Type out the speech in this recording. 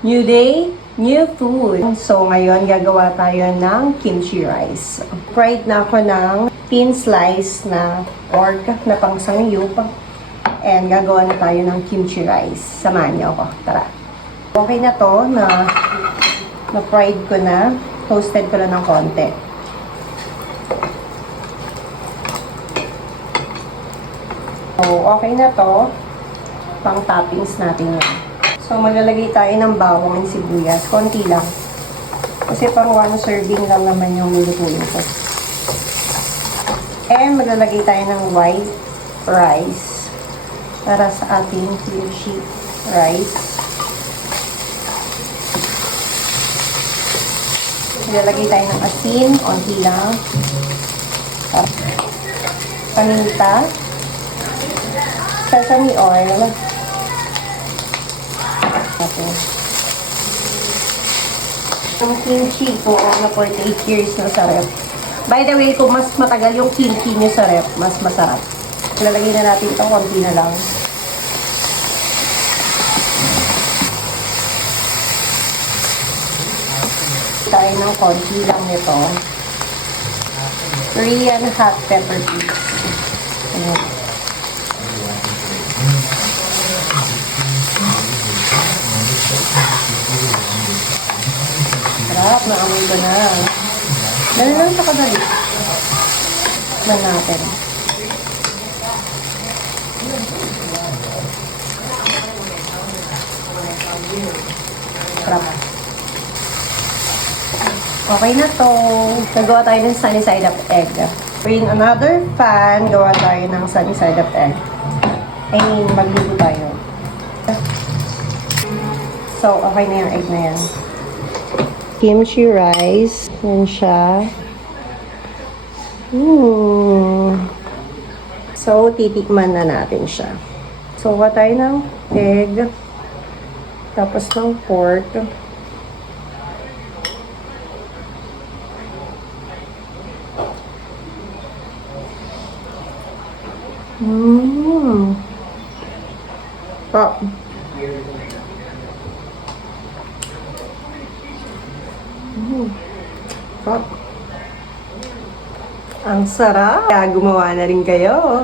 New day, new food. So, ngayon gagawa tayo ng kimchi rice. Fried na ako ng thin slice na pork na pangsangyup. And gagawa na tayo ng kimchi rice. Samahan niyo ako. Tara. Okay na to na fried ko na. Toasted ko lang ng konti. So, okay na to. Pang toppings natin yan. So, maglalagay tayo ng bawang and sibuyas. Konti lang. Kasi pang one serving lang naman yung lulutuin ko. And maglalagay tayo ng white rice para sa ating kimchi rice. Maglalagay tayo ng asin. Konti lang. Paminta. Sesame oil. Ang kimchi ko na 48 years na sa ref. By the way, kung mas matagal yung kimchi nyo sa ref, mas masarap. Lalagay na natin ito, konti na lang. Tayo ng konti lang nito. 3 and a half pepper piece. Ayan. Sarap, naamoy ko na. Dali lang sa kadali. Man natin. Sarap. Okay na to. Nagawa tayo ng sunny side up egg. In another pan, gawa tayo ng sunny side up egg. I mean, magluto tayo. So, okay na yung egg na yan. Kimchi rice. Yan siya. So, titikman na natin siya. So, gawa tayo ng egg. Tapos ng pork. Pop. Pop. Ang sarap. Kaya gumawa na rin kayo.